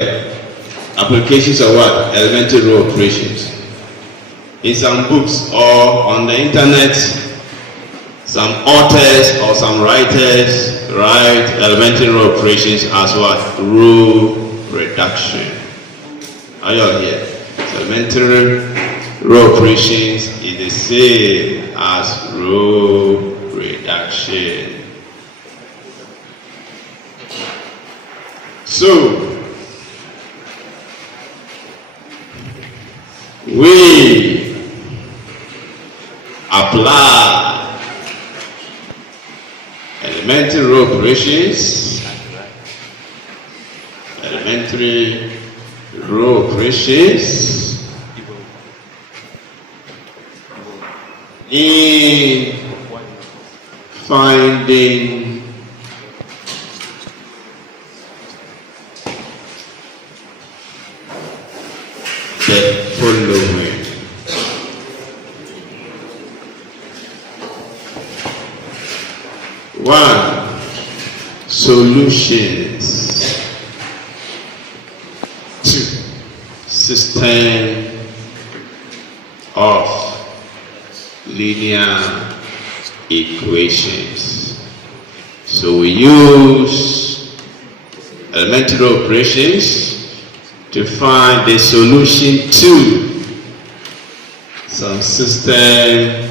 applications of what? Elementary row operations. In some books or on the internet, some authors or some writers write elementary row operations as what? Row reduction. Are you all here? So elementary row operations is the same as row reduction. So we apply elementary row operations, in finding the following. One, solutions. Two, system of linear equations. So we use elementary operations to find the solution to some system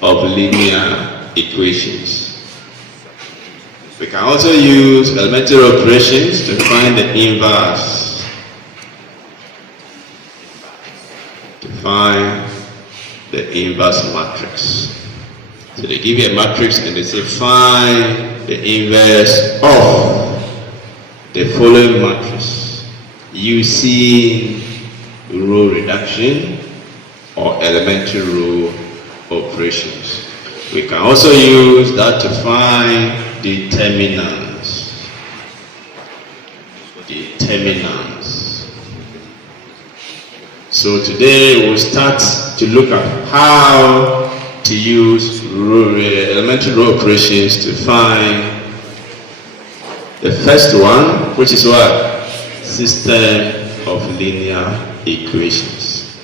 of linear equations. We can also use elementary operations to find the inverse. To find the inverse matrix. So they give you a matrix and they say find the inverse of the following matrix using row reduction or elementary row operations. We can also use that to find determinants. So today we'll start to look at how to use elementary row operations to find the first one, which is what? System of linear equations.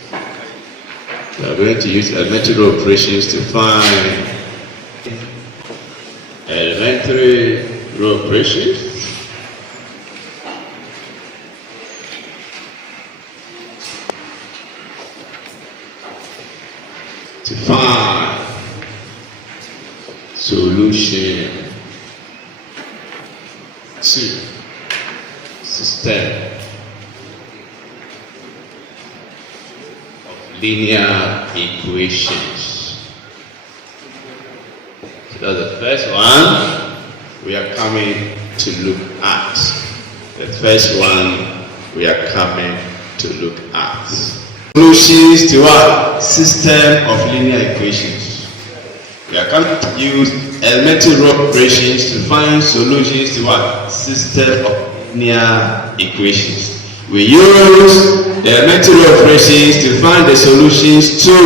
We are going to use elementary row operations to find elementary row operations to find solution to system of linear equations. So that's the first one we are coming to look at. The first one we are coming to look at. Solutions to what? System of linear equations. We are going to use elementary row operations to find solutions to what? System of linear equations. We use the elementary row operations to find the solutions to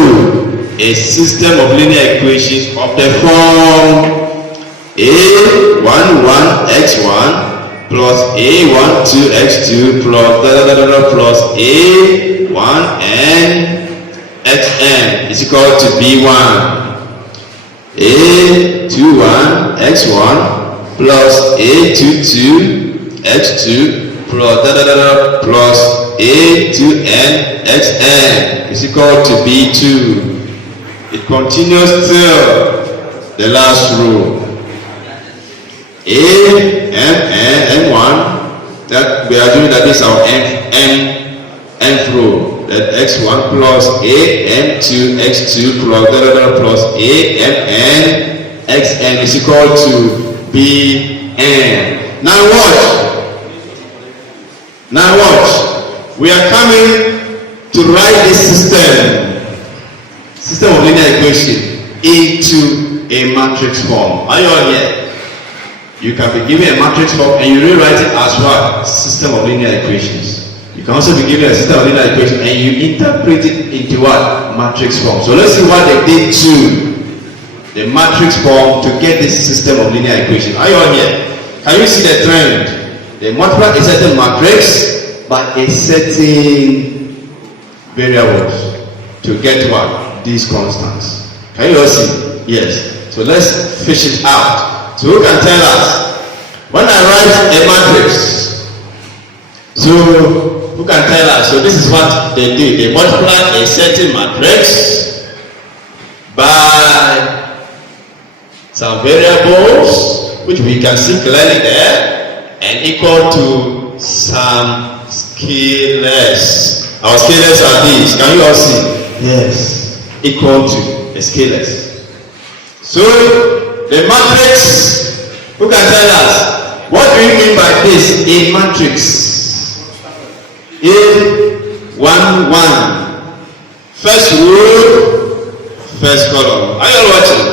a system of linear equations of the form a11x1 plus a12x2 plus a1n xn is equal to b1. a21x1 plus a22x2 plus a2n xn is equal to b2. It continues till the last row. n1 that we are doing, that is our nth row. That x1 plus n2 x2 plus ann xn is equal to bn. Now watch. We are coming to write this system of linear equation into a matrix form. Are you all here? You can be given a matrix form and you rewrite it as what? System of linear equations. You can also be given a system of linear equations and you interpret it into what? Matrix form. So let's see what they did to the matrix form to get this system of linear equations. Are you all here? Can you see the trend? They multiply a certain matrix by a certain variables to get what? These constants. Can you all see? Yes. So let's fish it out. So who can tell us? When I write a matrix, so who can tell us? So this is what they do. They multiply a certain matrix by some variables, which we can see clearly there, and equal to some scalars. Our scalars are these. Can you all see? Yes. Equal to a scalars. So the matrix, who can tell us? What do you mean by this? A matrix. A 1 1. First row, first column. Are you all watching?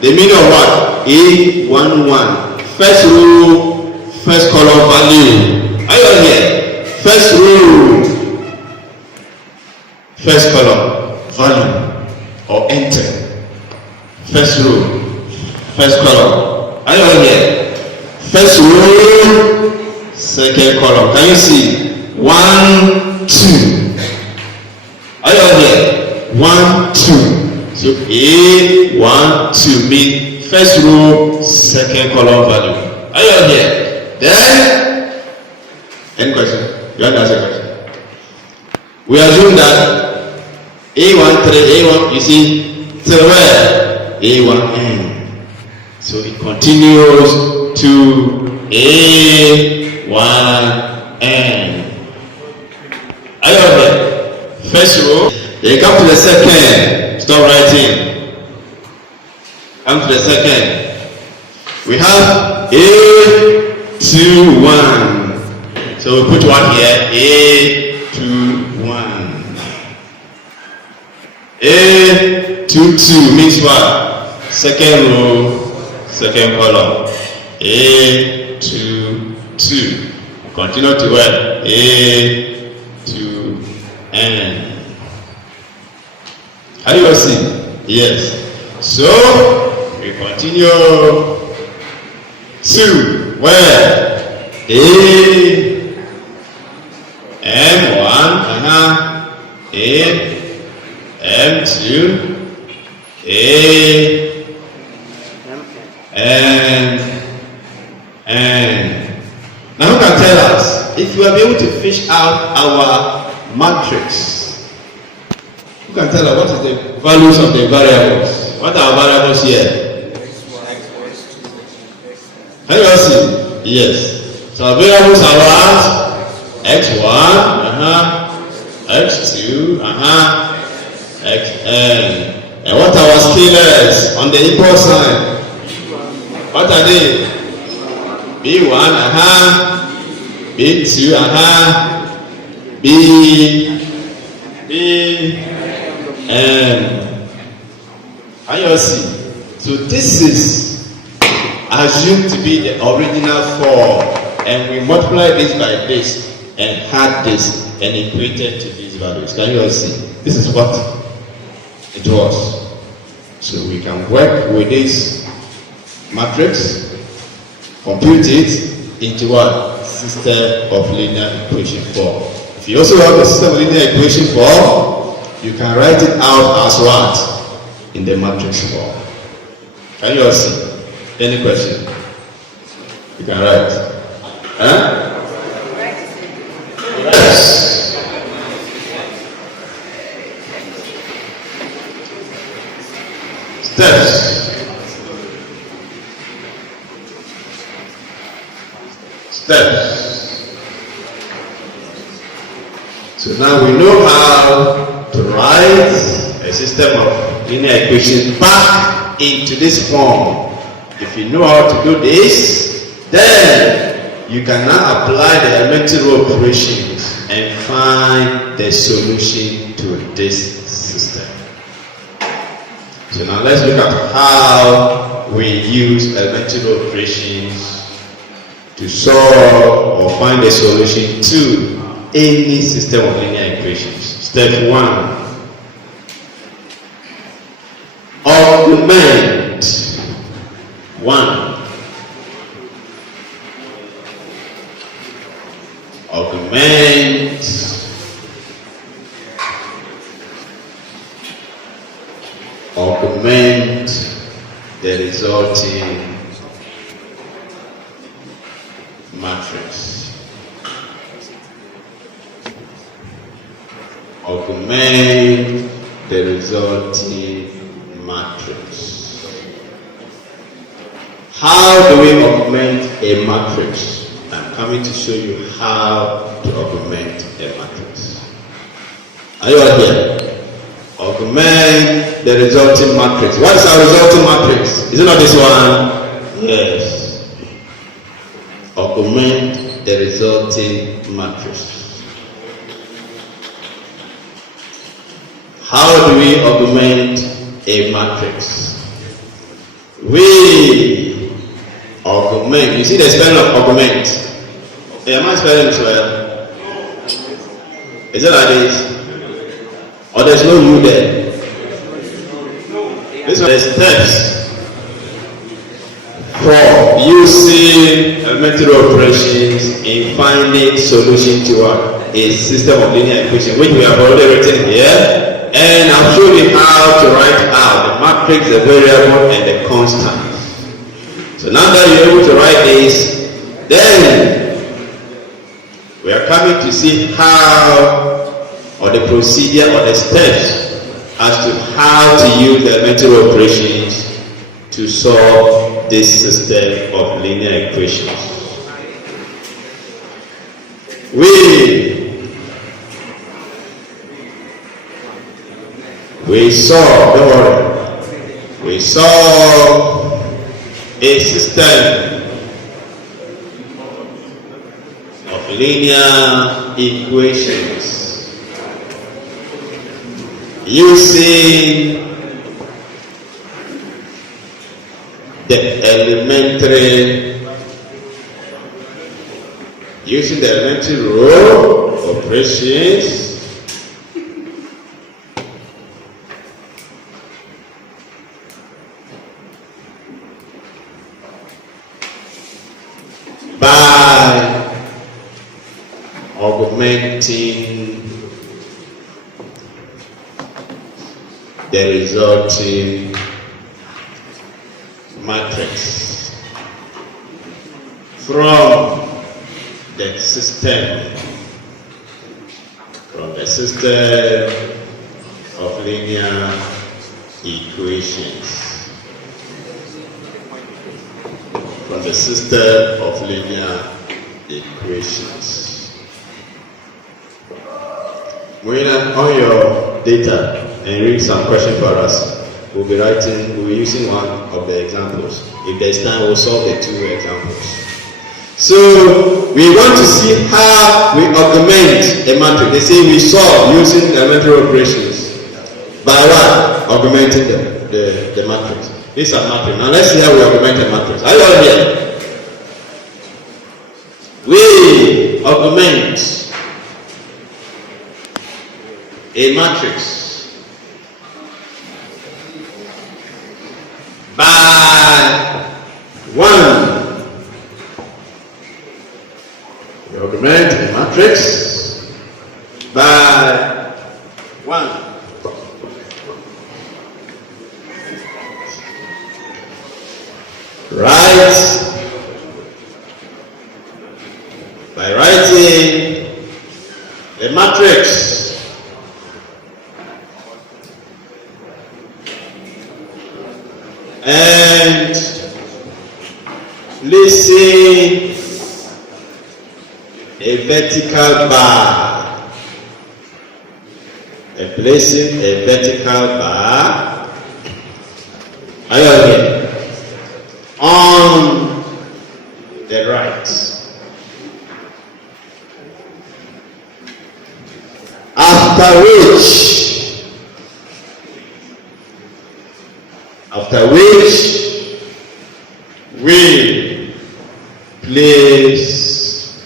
The meaning of what? A 1 1. First row, first column value. Are you all here? First row, first column value or enter. First row, first column. Are you all here? First row, second column. Can you see? 1 2. Are you all here? 1 2. So A 1 2 means first row, second column value. Are you all here? Then, any question? You want to ask a question? We assume that A1 3, A1, you see, till where? A1N. So it continues to A1N. Are you all here? First row, they come to the second. Stop writing. Come to the second. We have A2 1. So we put 1 here. A2 1. A2 2 means what? Second row, second column. A2 2. Continue to where? A to N. Are you all see? Yes. So we continue to where? A M1 A M2 A N. Now who can tell us if we are able to fish out our matrix? Who can tell us what is the values of the variables? What are variables here? Can you all see? Yes. So our variables are what? X1, X2, Xn. And what are our scalars on the equal sign? What are they? B1, B2, Bn. Can you all see? So this is assumed to be the original form, and we multiply this by this and add this and equated to these values. Can you all see? This is what it was. So we can work with this matrix, compute it into what? System of linear equation form. If you also have a system of linear equation form, you can write it out as what? In the matrix form. Can you all see? Any question? You can write. Huh? Yes. Steps. So now we know how to write a system of linear equations back into this form. If you know how to do this, then you can now apply the elementary operations and find the solution to this system. So now let's look at how we use elementary operations to solve or find a solution to any system of linear equations. Step 1. Augment 1. augment the resulting matrix. Augment the resulting matrix. How do we augment a matrix? I'm coming to show you how to augment a matrix. Are you all here? Augment the resulting matrix. What is our resulting matrix? Is it not this one? Yes. Augment the resulting matrix. How do we augment a matrix? We augment. You see the spelling of augment? Hey, am I spelling this well? Is it like this? Or there's no U there? This one, there's steps for using elementary operations in finding solution to a system of linear equation, which we have already written here. And I'll show you how to write out the matrix, the variable, and the constant. So now that you're able to write this, then we are coming to see how, or the procedure or the steps as to how to use the elementary operations to solve this system of linear equations. We saw, don't worry, we saw a system of linear equations using the elementary row operations by augmenting the resulting matrix from the system of linear equations. From the system of linear equations. On your data and read some question for us. We'll be using one of the examples. If there's time, we'll solve the two examples. So we want to see how we augment a matrix. They say we solve using elementary operations. By what? Augmenting the matrix. This is a matrix. Now let's see how we augment a matrix. Are you all here? We augment a matrix by 1. We augment a matrix by 1. By writing the matrix and placing a vertical bar. Are you okay? On the right. After which we place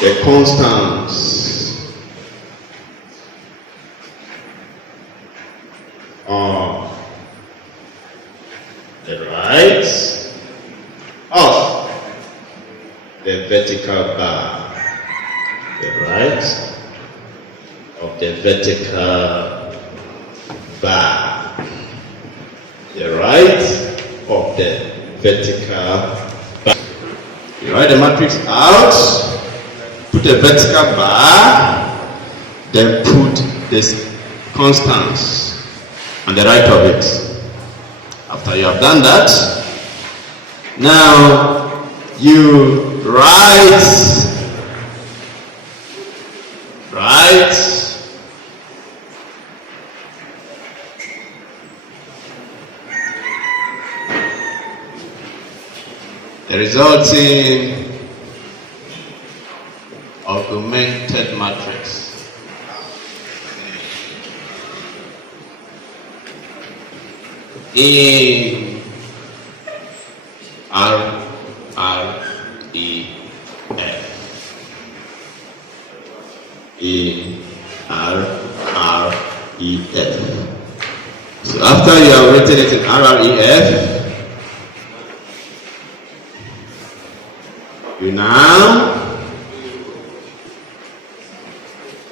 the constants on the right of the vertical bar. The right of the vertical bar. The right of the vertical bar. You write the matrix out, put the vertical bar, then put this constants on the right of it. After you have done that, now you write the resulting augmented matrix. In RREF. In RREF. So after you have written it in RREF, you now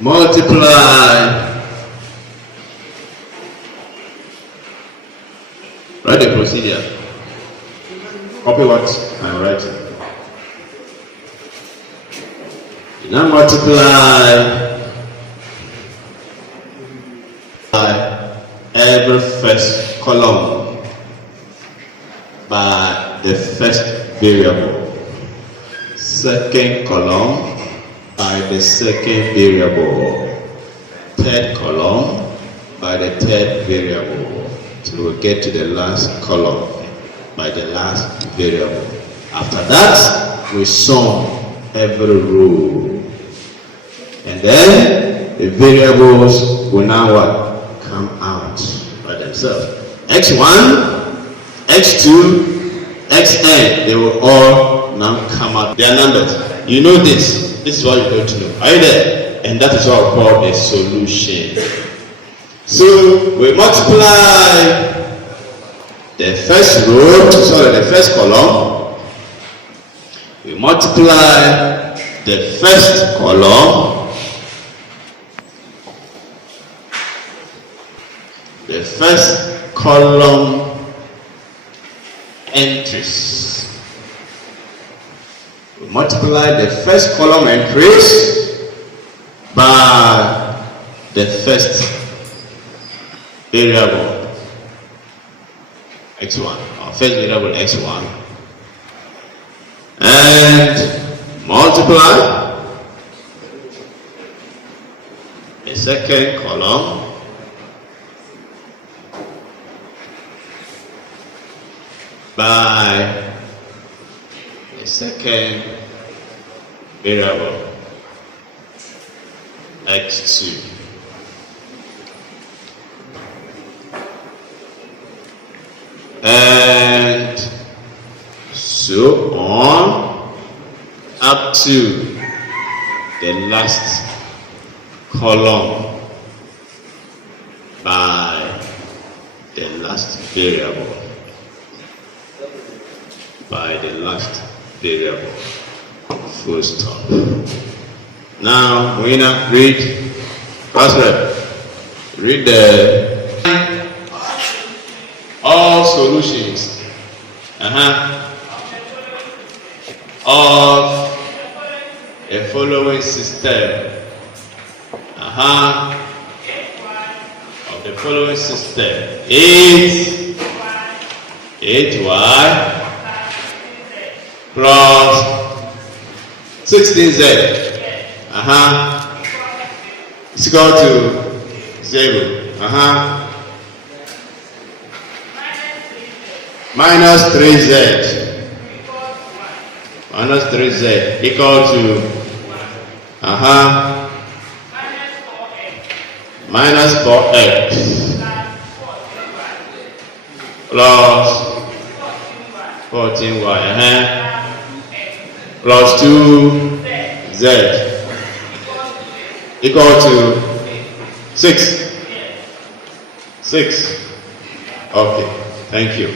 multiply. Write the procedure. Copy what I'm writing. You now multiply every first column by the first variable. Second column by the second variable. Third column by the third variable. So we'll get to the last column by the last variable. After that, we sum every row. And then the variables will now what? Come out by themselves. X1, X2, Xn, they will all now come out. They are numbers. You know this. This is what you're going to know. Are you there? And that is what we call a solution. So we multiply the first row, the first column. We multiply the first column, the first column entries. We multiply the first column entries by the first variable x1, our first variable x1, and multiply the second column by the second variable x2. And so on up to the last column by the last variable. By the last variable. Full stop. Now we now read. Read the all solutions of a following system of the following system is 8y plus 16z is equal to 0 minus 3z equal to minus 4x plus 14y plus 2z equal to 6. Okay, thank you.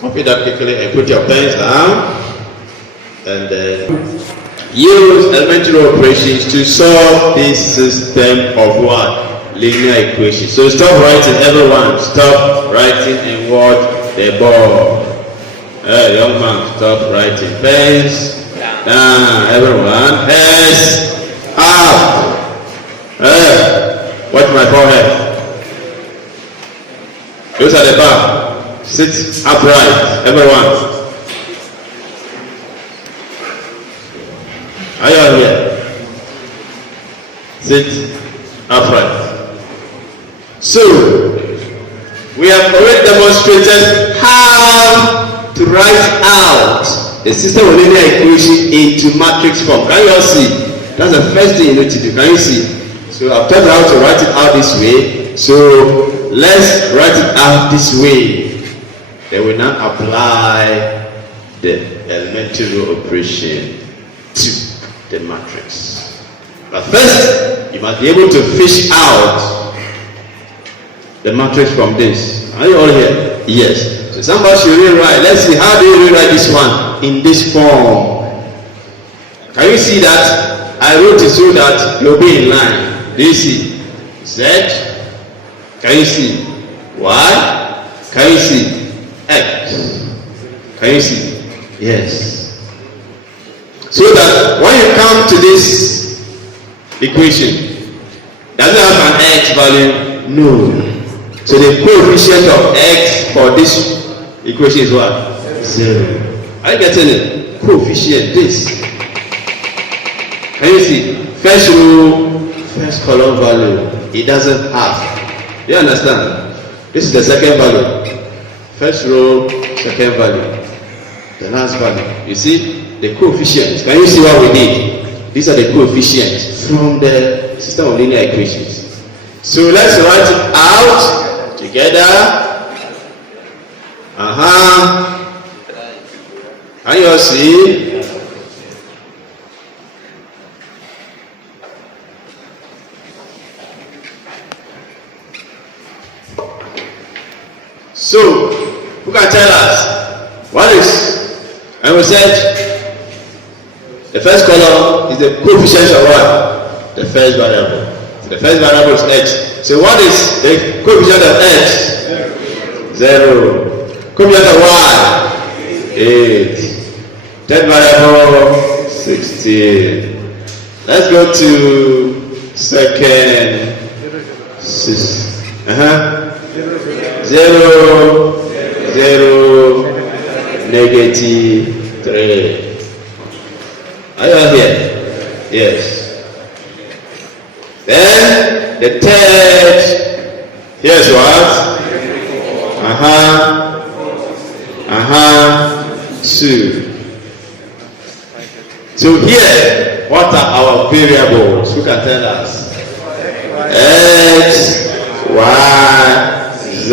Copy that quickly and put your pens down. And then use elementary operations to solve this system of what? Linear equations. So stop writing, everyone. Stop writing in what? The board. Young man, stop writing. Pens down, everyone. Pens up. Watch my forehead. Those at the back. Sit upright, everyone. Are you all here? Sit upright. So, we have already demonstrated how to write out the system of linear equation into matrix form. Can you all see? That's the first thing you need to do. Can you see? So, I've taught you how to write it out this way. So, let's write it out this way. Then we now apply the elementary operation to the matrix. But first, you must be able to fish out the matrix from this. Are you all here? Yes. So somebody should rewrite. Let's see, how do you rewrite this one in this form? Can you see that? I wrote it so that you'll be in line. Do you see? Z. Can you see? Y. Can you see? X. Can you see? Yes. So that when you come to this equation, does it have an x value? No. So the coefficient of x for this equation is what? 0. Are you getting it? Coefficient, this. Can you see? First row, first column value. It doesn't have. You understand? This is the second value. First row, second value. The last value. You see? The coefficients. Can you see what we did? These are the coefficients from the system of linear equations. So let's write it out together. Can you all see? So, who can tell us what is? And we said the first column is the coefficient of what? The first variable. So the first variable is x. So what is the coefficient of x? 0. Coefficient of y? 8. Third variable? 16. Let's go to second. 6. 0, 0, negative 3. Are you all here? Yes. Then the third, here's what? 2. So here, what are our variables? Who can tell us? X, Y, Z.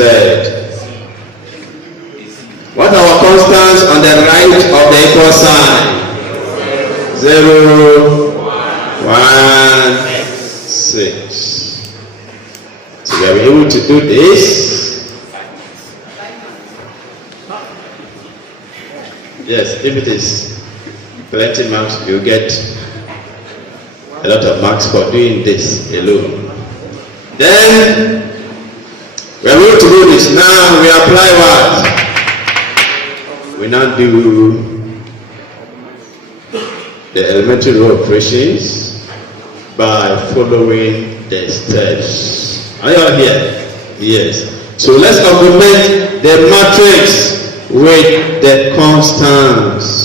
What are our constants on the right of the equal sign? 0, 1, 6. So we are able to do this. Yes, if it is 20 marks, you get a lot of marks for doing this alone. Then we are able to do this. Now we apply what? We now do the elementary operations by following the steps. Are you all here? Yes. So let's augment the matrix with the constants.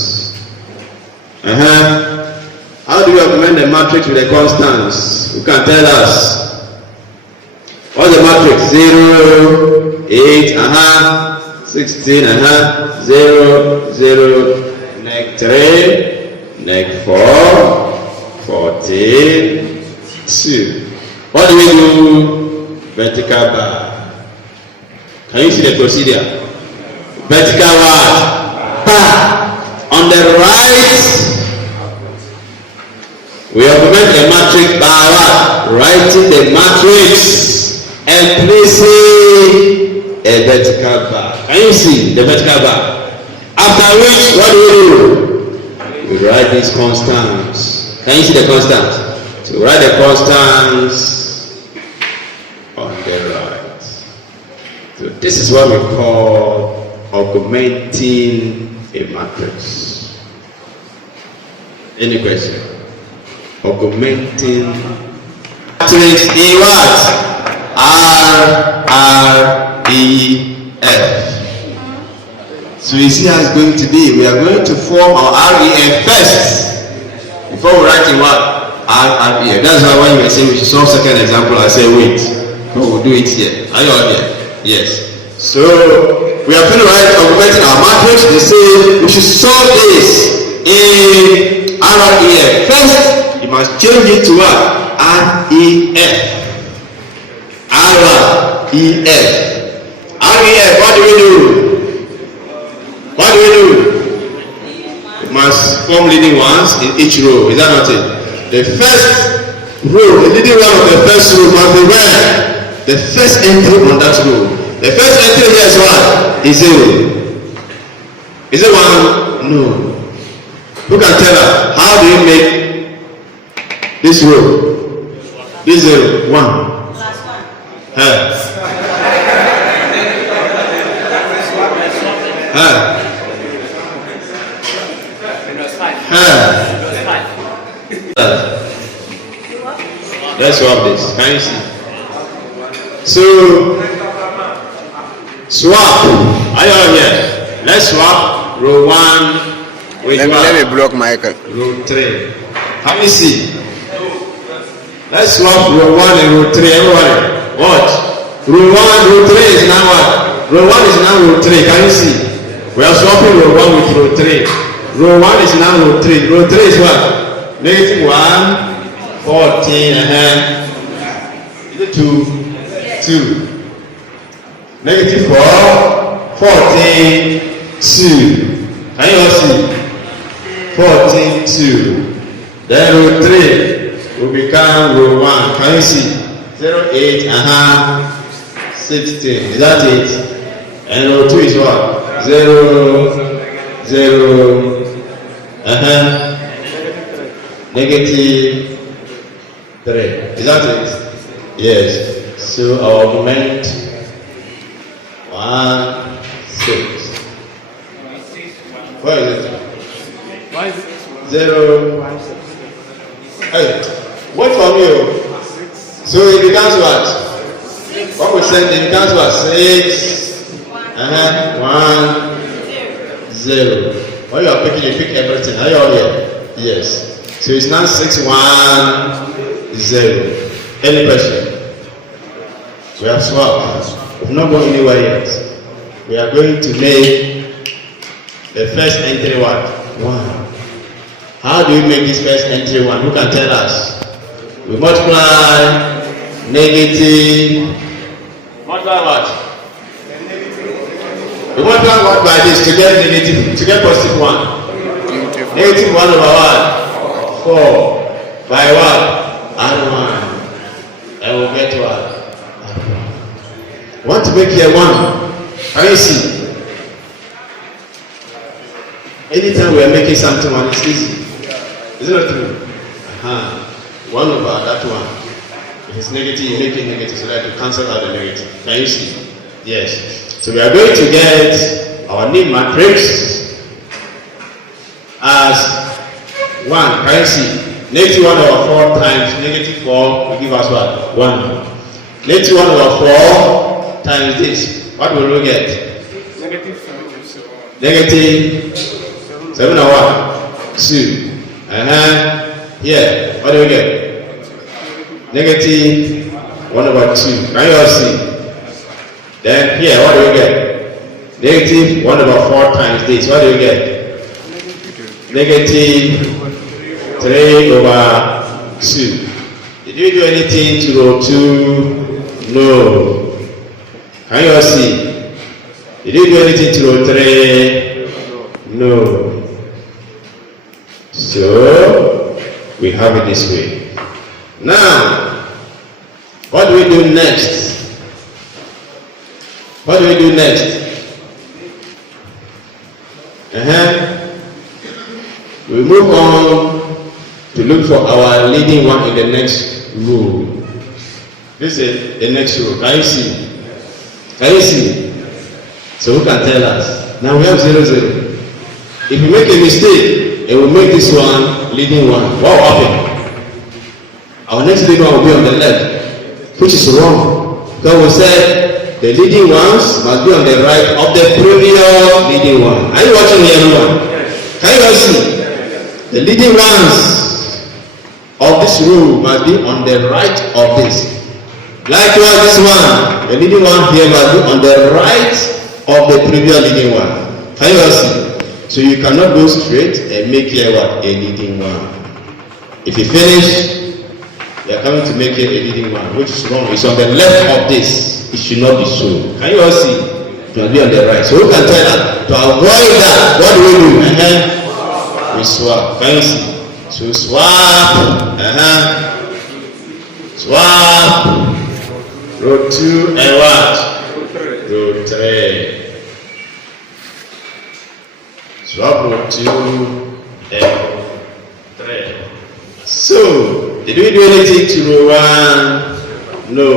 How do you augment the matrix with the constants? You can tell us. What's the matrix? 0, 8, 16, 0, 0, neg 3. Neg 4, 14, 2. What do we do? Vertical bar. Can you see the procedure? Vertical bar. On the right, we augment the matrix by what? Writing the matrix and placing a vertical bar. Can you see the vertical bar? After which, what do? We write these constants. Can you see the constants? So write the constants on the right. So this is what we call augmenting a matrix. Any question? Augmenting matrix in what? REF. So you see how it's going to be. We are going to form our REF first before we write in what? REF. That's why when you say we should solve second example, I say wait. No, we'll do it here. Are you all here? Yes. So we are going to write augmenting our matrix. They say we should solve this in REF. First, you must change it to what? REF. REF. REF, what do we do? What do we do? We must form leading ones in each row. Is that not it? The first row, the leading one of the first row must be where? The first entry on that row. The first entry here is what? Is 0. Is it 1? No. Who can tell us? How do you make this row? This 0, 1. Let's swap this. Can you see? So swap. Are you all here? Let's swap row 1 with let me block Michael. Row 3. Can you see? Let's swap row 1 and row 3. Everybody. What? Row 1, row 3 is now what? Row 1 is now row 3. Can you see? We are swapping row 1 with row 3. Row 1 is now row 3. Row 3 is what? Negative 1, 14, Is it 2? 2. Negative 4, 14, 2. Can you all see? 14, 2. Then row 3 will become row 1. Can you see? 0, 8, 16. Is that it? And row 2 is what? 0, 0, negative 3. Is that it? Yes. So our augment 1, 6. Where is it? 0, 1, 6. Hey, wait for me. So it becomes what? 6. What we send it becomes what? 6, 1, 0. When you are picking, you pick everything. Are you all here? Yes. So it's now 6, 1, 0. Any question? We have swapped. We've not gone anywhere yet. We are going to make the first entry what? 1. How do you make this first entry 1? Who can tell us? We multiply negative. Multiply what? We multiply what by this to get negative, to get positive 1. Negative 1 over what? 4. By what? Add 1. And we'll get what? I want to make here 1. Can you see? Anytime we are making something 1, it's easy. Is it not true? 1 over that 1. If it's negative, you make it negative so that you cancel out the negative. Can you see? Yes. So we are going to get our new matrix as 1. Can you see? Negative 1 over 4 times negative 4 will give us what? 1. Negative 1 over 4 times this. What will we get? Negative 7. Negative 7 over 2. Here, what do we get? Negative 1 over 2. Can you all see? Then here, what do we get? Negative 1 over 4 times this. What do we get? Negative 3 over 2. Did you do anything to row 2? No. Can you all see? Did you do anything to row 3? No. So we have it this way. Now, what do we do next? What do we do next? We move on to look for our leading one in the next row. This is the next row. Can you see? Can you see? So who can tell us? Now we have 0, 0. If we make a mistake and we make this one leading one, what will happen? Our next leading one will be on the left, which is wrong. Because we said the leading ones must be on the right of the previous leading one. Are you watching here, everyone? Can you guys see? The leading ones of this row must be on the right of this. Likewise, this one, the leading one here must be on the right of the previous leading one. Can you guys see? So you cannot go straight and make here what? A leading one. If you finish, you are coming to make here a leading one, which is wrong. It's on the left of this. It should not be so. Can you all see? It must be on the right. So who can tell us? To avoid that, what do we do? We swap. Can you see? So swap. Swap. Row 2 and what? Row 3. Swap row 2 and 3. So, did we do anything to row 1? No.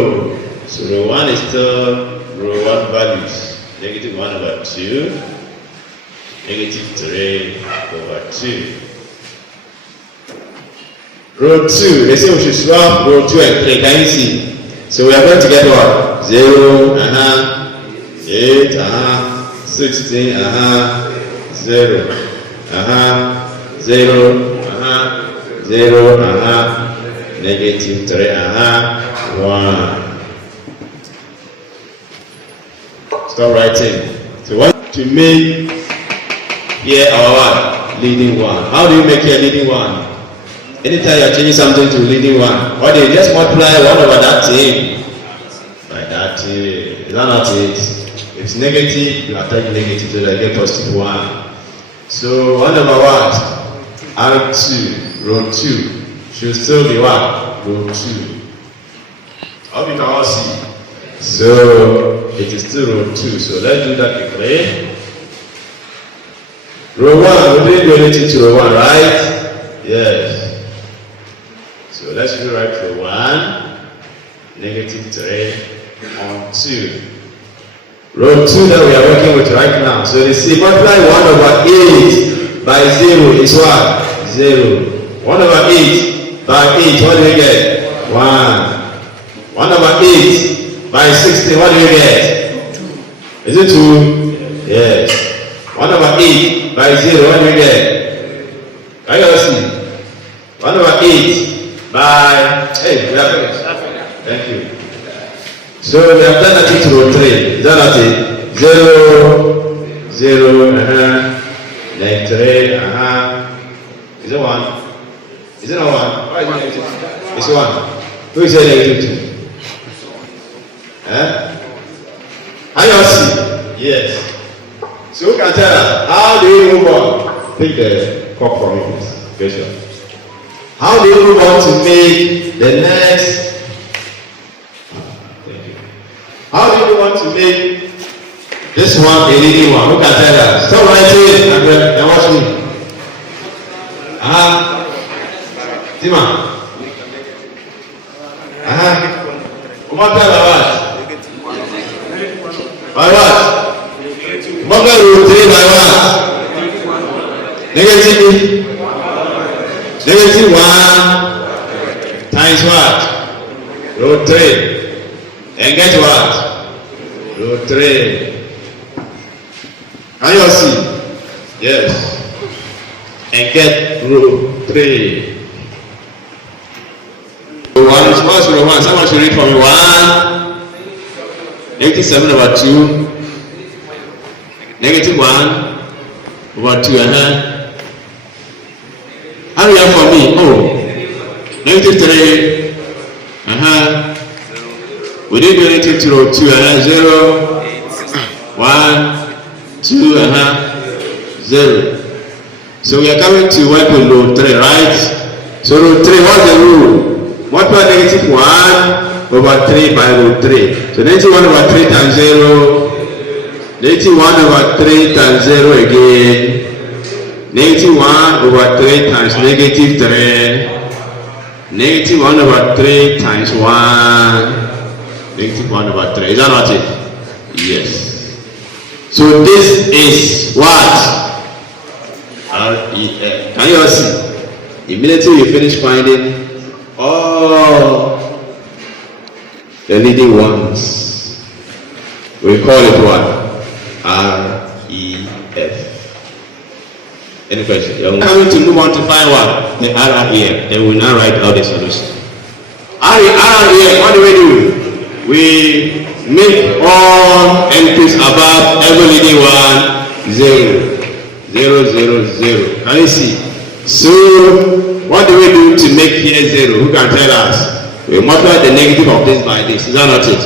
So row 1 is still row 1 values. Negative 1 over 2. Negative 3 over 2. Row 2, they say we should swap row 2 and 3. Can you see? So we are going to get what? 0, 8, 16, 0, 0, 0, negative 3, 1. Stop writing. So what to make here our leading one? How do you make here leading one? Anytime you are changing something to leading one, what do you just multiply 1 over that thing by that thing? Is that not it? It's negative, you attack negative, so I get positive 1. So 1 over what? R2, row 2 should still be what? Row 2. Hope you can all see. So it is still row 2. So let's do that quickly. Row 1, we didn't do anything to row 1, right? Yes. So let's rewrite row 1, negative 3 on 2. Row 2 that we are working with right now. So you see, multiply 1 over 8 by 0 is what? 0. 1 over 8 by 8, what do we get? 1. 1 over 8 by 16, what do we get? 2. Is it 2? Yes. 1 over 8 by 0, what do we get? Can you see? 1 over 8 by, hey, we are finished. Thank you. So we have done that to row 3. Is that not it? 0, 0, then 3, Is it 1? Is it not 1? Why is it negative? It's 1. Who is here negative 2? How you all see? Yes. So who can tell us? How do you move on? Take the cup for me, please. Question. How do you move on to make the next? Thank you. How do you move on to make this one a leading one? Who can tell us? Stop writing and watch me. Tima. Come on, tell me what? By what? Mother row 3 by what? Negative. Negative 1 times what? Row 3. And get what? Row 3. Can you all see? Yes. And get row 3. Row 1 is first row 1. Someone should read for me. 1. Negative 7 over 2. Negative 1 over 2. Hurry up for me. Oh, negative 3. We didn't do anything to row 2. 0, 1, 2. 0. So we are coming to work with row 3, right? So row 3, what's the rule? Multiply negative 1 over 3 by row 3. So negative 1 over 3 times 0 Negative 1 over 3 times 0 again. Negative 1 over 3 times negative 3. Negative 1 over 3 times 1. Negative 1 over 3. Is that not it? Yes. So this is what? REF. Can you all see? Immediately you finish finding all the leading ones, we call it what? REF. Any question? I'm going to move on to find what? The RREF. Then we now write out the solution. RREF, what do? We make all entries above every leading one 0, 0, 0, 0. Can you see? So what do we do to make here 0? Who can tell us? We multiply the negative of this by this. Is that not it?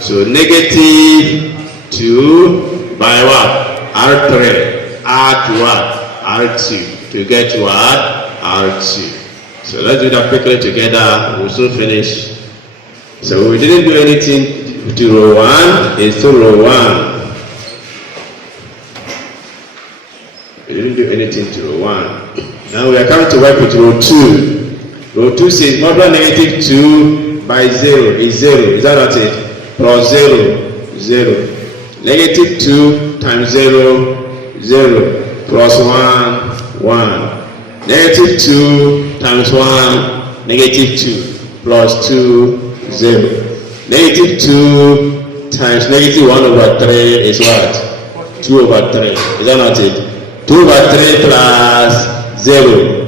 So negative 2 by what? R3. Add to what? R2. To get to what? R2. So let's do that quickly together. We'll soon finish. So we didn't do anything to row 1. It's to row 1. We didn't do anything to row 1. Now we are coming to work with row 2. Row 2 says multiply negative 2 by 0 is 0. Is that not it? Plus 0, 0. Negative 2 times 0, 0. Plus 1, 1. Negative 2 times 1, negative 2. Plus 2, 0. Negative 2 times negative 1 over 3 is what? 2 over 3. Is that not it? 2 over 3 plus 0.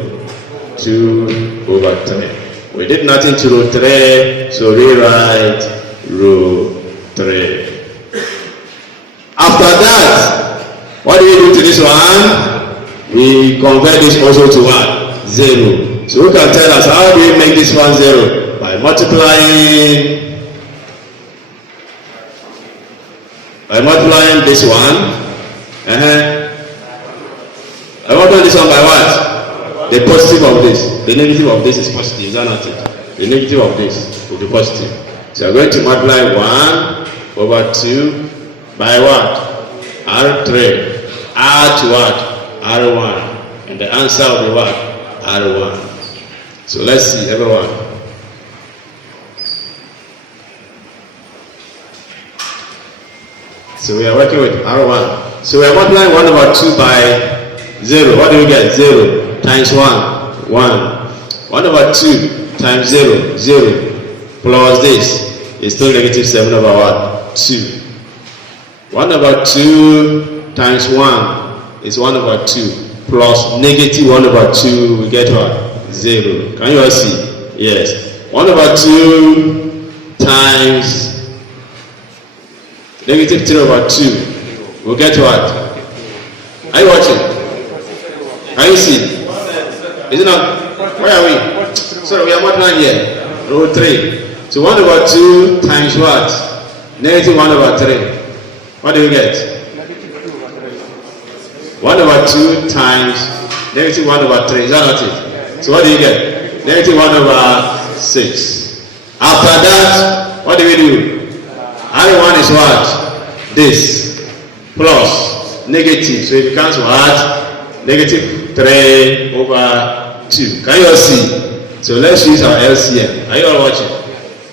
2 over 3. We did nothing to row 3, so rewrite row 3. After that, what do we do to this one? We convert this also to what? 0. So who can tell us how do we make this one 0? By multiplying this one. I multiply this one by what? The positive of this. The negative of this is positive. Is that not it? The negative of this will be positive. So I'm going to multiply 1 over 2 by what? R3. R to what? R1. And the answer will be what? R1. So let's see, everyone. So we are working with R1. So we are multiplying 1 over 2 by 0. What do we get? 0 times 1, 1. 1 over 2 times 0, 0. Plus this is still negative 7 over what? 2. 1 over 2 times 1 is 1 over 2. Plus negative 1 over 2, we get what? 0. Can you all see? Yes. 1 over 2 times negative 3 over 2, we get what? Are you watching? Can you see? Is it not? Where are we? Sorry, we are multiplying here. Row 3. So 1 over 2 times what? Negative 1 over 3. What do we get? 1 over 2 times negative 1 over 3. Is that not it? So what do you get? Negative 1 over 6. After that, what do we do? R1 is what? This. Plus. Negative. So it becomes what? Negative 3 over 2. Can you all see? So let's use our LCM. Are you all watching?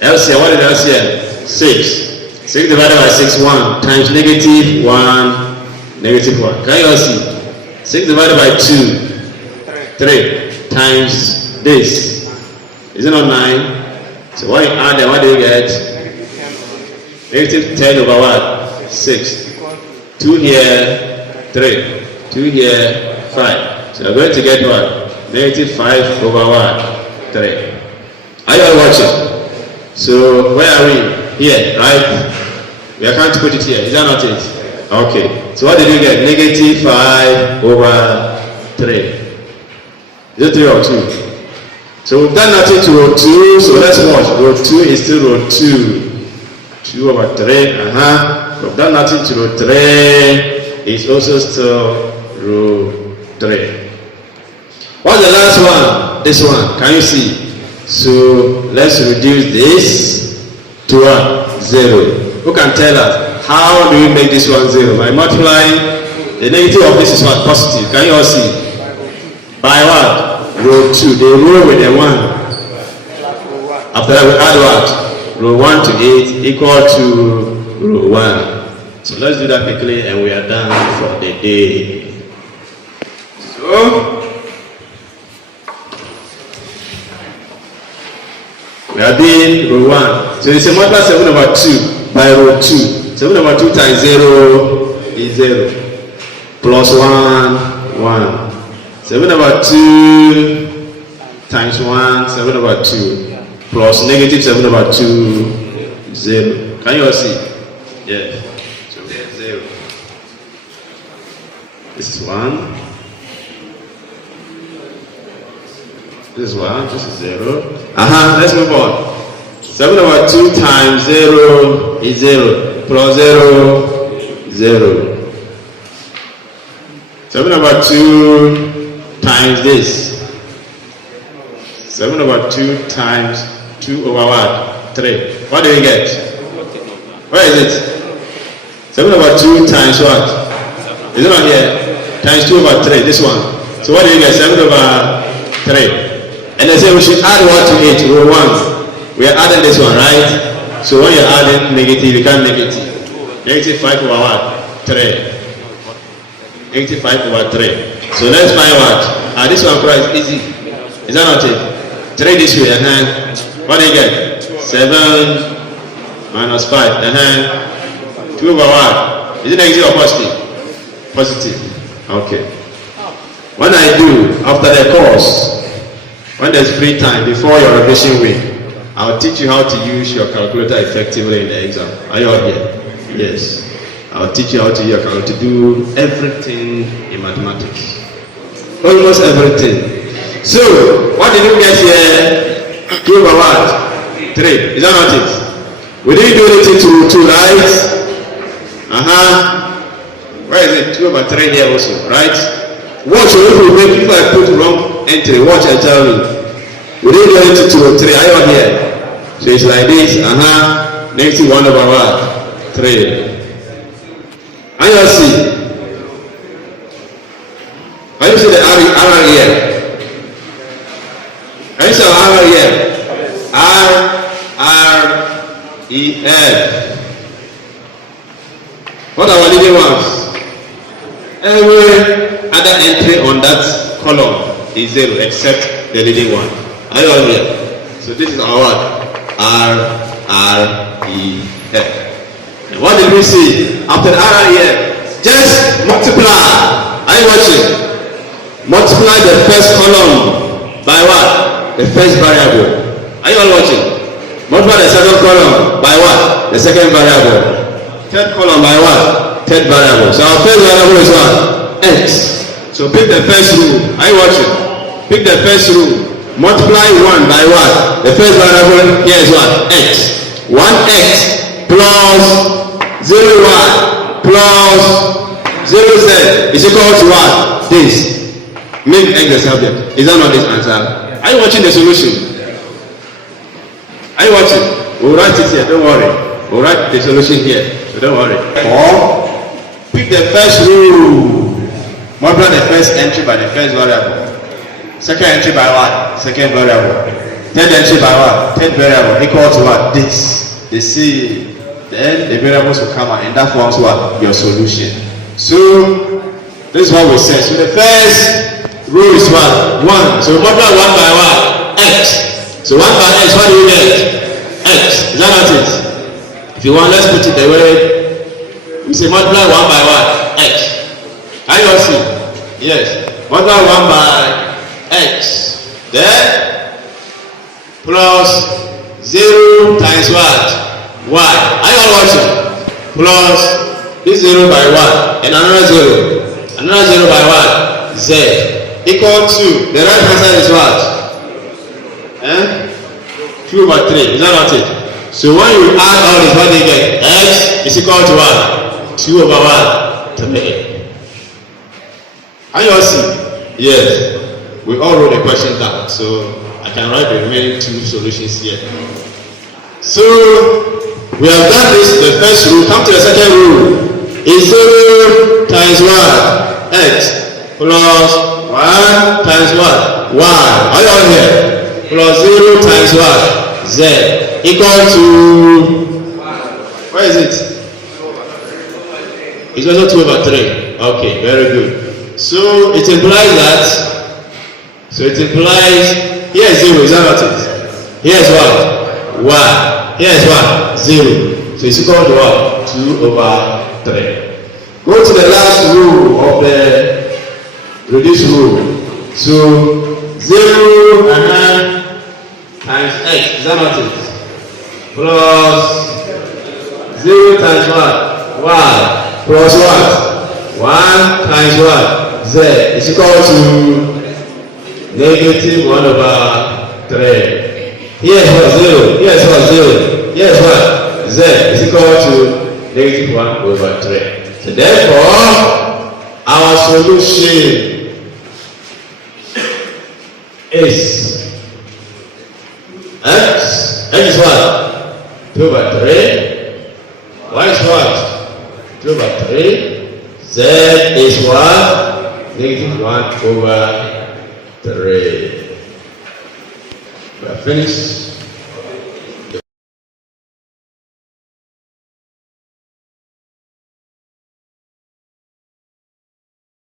LCM, what is LCM? 6. 6 divided by 6, 1 times negative 1, negative 1. Can you all see? 6 divided by 2, 3 times this. Is it not 9? So what you add then, what do you get? Negative 10 over what? 6. 2 here, 3. 2 here, 5. So you're going to get what? Negative 5 over what? 3. Are you all watching? So where are we? Here, right? We are trying to put it here. Is that not it? Okay. So what did you get? Negative 5 over 3. Is it 3 or 2? So we've done nothing to row 2. So let's watch. Row 2 is still row 2. 2 over 3. We've done nothing to row 3. It's also still row 3. What's the last one? This one. Can you see? So let's reduce this to what? 0. Who can tell us How do we make this one 0? By multiplying the negative of this is what? Positive. Can you all see? By what? Row 2. They row with a 1. After that we add what? Row 1 to 8 equal to row 1. So let's do that quickly and we are done for the day. So we are doing row 1. So it's a multiply 7 over 2 by row 2. 7 over 2 times 0 is 0. Plus 1, 1. 7 over 2 times 1, 7 over 2. Plus negative 7 over 2, 0. Can you all see? Yes. So we have 0. This is 1. This is 1. This is 0. Let's move on. 7 over 2 times 0 is 0. Plus 0, 0. 7 over 2 times this. 7 over 2 times 2 over what? 3. What do you get? Where is it? 7 over 2 times what? Is it not here? Times 2 over 3. This one. So what do you get? 7 over 3. And they say we should add 1 to 8. Row 1. We are adding this one, right? So when you're adding negative, you can't negative. Negative 5 over what? 3. 85 over 3. So let's find what? This one price easy. Is that not it? 3 this way. What do you get? 7 minus 5. 2 over what? Is it negative or positive? Positive. Okay. When I do after the course, when there's free time before your revision week, I'll teach you how to use your calculator effectively in the exam. Are you all here? Yes. I'll teach you how to use your calculator to do everything in mathematics. Almost everything. So, what did you get here? 2 over what? 3. Is that not it? We didn't do anything to 2, right? Where is it? 2 over 3 here also, right? Watch, if I put wrong entry, watch I tell you. We didn't do anything to 3. Are you all here? So it's like this. Negative 1 over what? 3. And you see. Can you see the R here? Can you see our R here? R-E-L. What are our leading ones? Every other entry on that column is 0 except the leading one. Are you all here? So this is our word. R-E-L. And what did we see after the R-E-L? Just multiply. Are you watching? Multiply the first column by what? The first variable. Are you all watching? Multiply the second column by what? The second variable. Third column by what? Third variable. So our first variable is what? X. So pick the first rule. Are you watching? Pick the first rule. Multiply 1 by what? The first variable here is what? X. 1x plus 0y plus 0z is equal to what? This. Make X the subject. Is that not this answer? Are you watching the solution? Are you watching? We'll write it here. Don't worry. We'll write the solution here. So don't worry. Or pick the first rule. Multiply the first entry by the first variable. Second entry by what? Second variable. Third entry by what? Third variable. Equal to what? This. The C. Then the variables will come out and that forms what? Your solution. So this is what we said. So the first rule is what? 1. So multiply 1 by what? X. So 1 by X, what do you get? X. Is that not it? If you want, let's put it the way we say multiply 1 by what? X. Are you all see? Yes. Multiply 1 by X. Then plus 0 times what? Y. Are you all watching? Plus this 0 by what? And another 0. Another 0 by what? Z. Equal to the right hand side is what? 2 over 3. Is that not it? So when you add all this, what do you get? X is equal to what? 2 over what? 3. Are you all see? Yes. We all wrote the question down, so I can write the remaining 2 solutions here. So We have done this, the first rule. Come to the second rule. Is 0 times what? X plus 1 times what? Y. Are you all here? Plus 0 times what? Z equal to, where is it? It's also 2 over 3. Okay, very good. So it implies that, here is 0, is that not it? Here is what? Y. Here is what? 0. So it's equal to what? 2 over 3. Go to the last rule of the reduced rule. So 0 times x, is that not it? Plus 0 times what? Y. Plus what? 1 times what? Z is equal to negative 1 over 3. Here is what? 0. Here is what? 0. Here is what? Z is equal to negative 1 over 3. So therefore, our solution is x. X is what? 2 over 3. Y is what? 2 over 3. Z is what? Negative 1 over 3. We are finished.